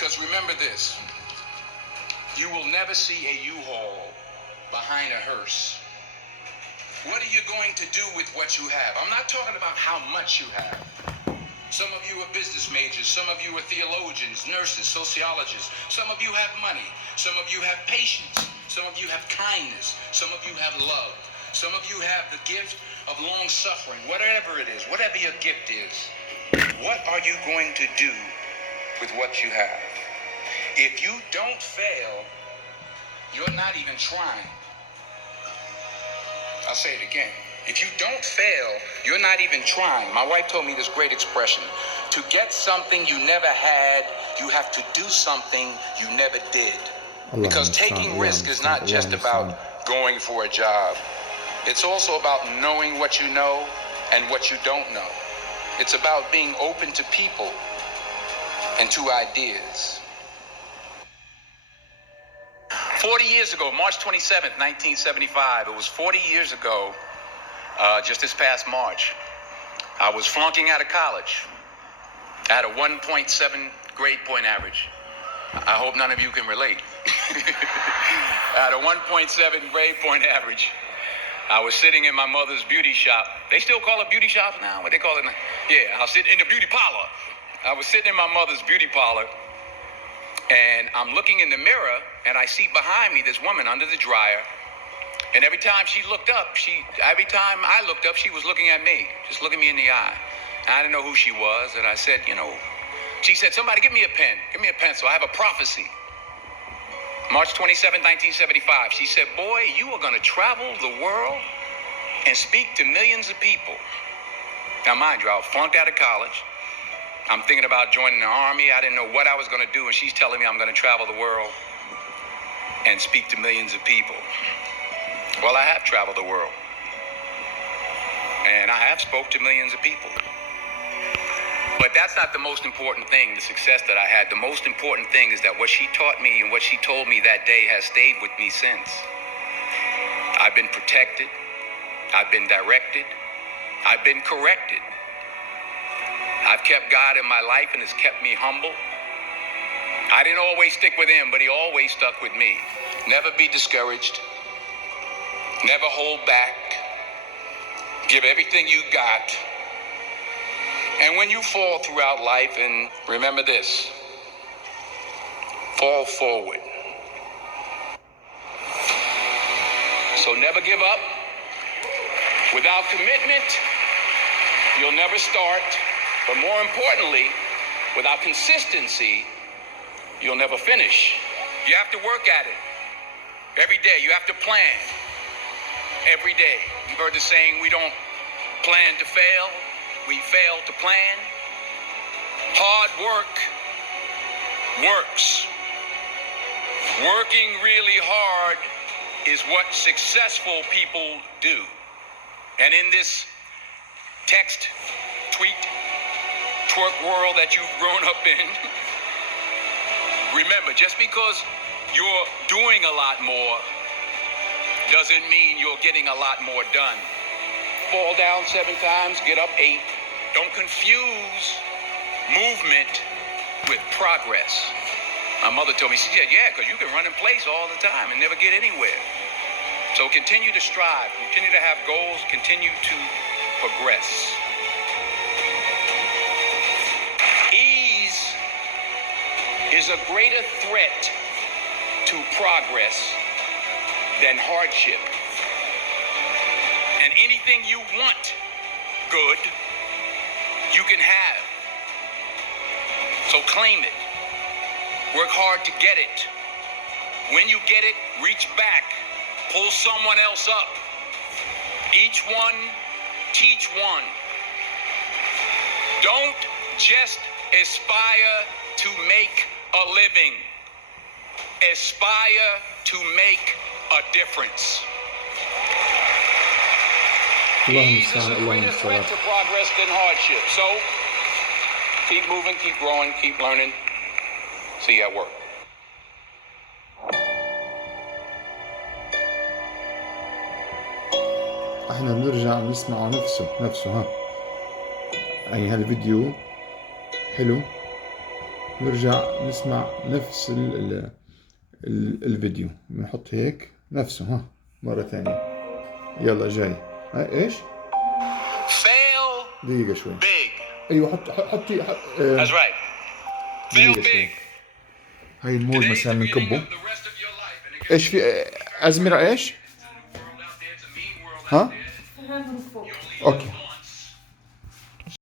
Because remember this, you will never see a U-Haul behind a hearse. What are you going to do with what you have? I'm not talking about how much you have. Some of you are business majors, some of you are theologians, nurses, sociologists. Some of you have money, some of you have patience, some of you have kindness, some of you have love. Some of you have the gift of long suffering, whatever it is, whatever your gift is. What are you going to do with what you have? If you don't fail, you're not even trying. I'll say it again. If you don't fail, you're not even trying. My wife told me this great expression. To get something you never had, you have to do something you never did. Because taking risk is not just about going for a job. It's also about knowing what you know and what you don't know. It's about being open to people and to ideas. 40 years ago, March 27th, 1975, it was 40 years ago, just this past March, I was flunking out of college. I had a 1.7 grade point average. I hope none of you can relate. I had a 1.7 grade point average. I was sitting in my mother's beauty shop. They still call it beauty shops now? What they call it now? Yeah, I was sitting in the beauty parlor. I was sitting in my mother's beauty parlor, and I'm looking in the mirror, and I see behind me this woman under the dryer. And every time she looked up, every time I looked up, she was looking at me, just looking me in the eye. And I didn't know who she was, and I said, she said, somebody give me a pen, give me a pencil, I have a prophecy. March 27, 1975, she said, boy, you are going to travel the world and speak to millions of people. Now, mind you, I was flunked out of college. I'm thinking about joining the army. I didn't know what I was going to do, and she's telling me I'm going to travel the world and speak to millions of people. Well, I have traveled the world, and I have spoke to millions of people. But that's not the most important thing, the success that I had. The most important thing is that what she taught me and what she told me that day has stayed with me since. I've been protected. I've been directed. I've been corrected. I've kept God in my life, and it's kept me humble. I didn't always stick with him, but he always stuck with me. Never be discouraged. Never hold back. Give everything you got. And when you fall throughout life, and remember this, fall forward. So never give up. Without commitment, you'll never start. But more importantly, without consistency, you'll never finish. You have to work at it. Every day, you have to plan. Every day. You've heard the saying, we don't plan to fail. We fail to plan. Hard work works. Working really hard is what successful people do. And in this text, tweet, twerk world that you've grown up in, remember, just because you're doing a lot more doesn't mean you're getting a lot more done. Fall down 7 times, get up 8. Don't confuse movement with progress. My mother told me, she said, yeah, because you can run in place all the time and never get anywhere. So continue to strive, continue to have goals, continue to progress. Ease is a greater threat to progress than hardship. And anything you want good, you can have. So claim it. Work hard to get it. When you get it, reach back. Pull someone else up. Each one, teach one. Don't just aspire to make a living. Aspire to make a difference. Ease is a greater threat to progress than hardship. So, keep moving, keep growing, keep learning. See you at work. احنا بنرجع نسمعه نفسه ها. هالفيديو حلو نرجع نسمع نفس الفيديو، بنحط هيك نفسه. ها مرة ثانية. يلا جاي. ايش؟ Fail دقيقة شوي. big. ايوه حطي That's right. Fail دقيقة شوي. big. هاي الموز Today's مثلا the beginning بنكبه. of the rest of your life. And it ايش في أزمرة ايش؟ world out there, it's a mean world out ها؟ there. اوكي.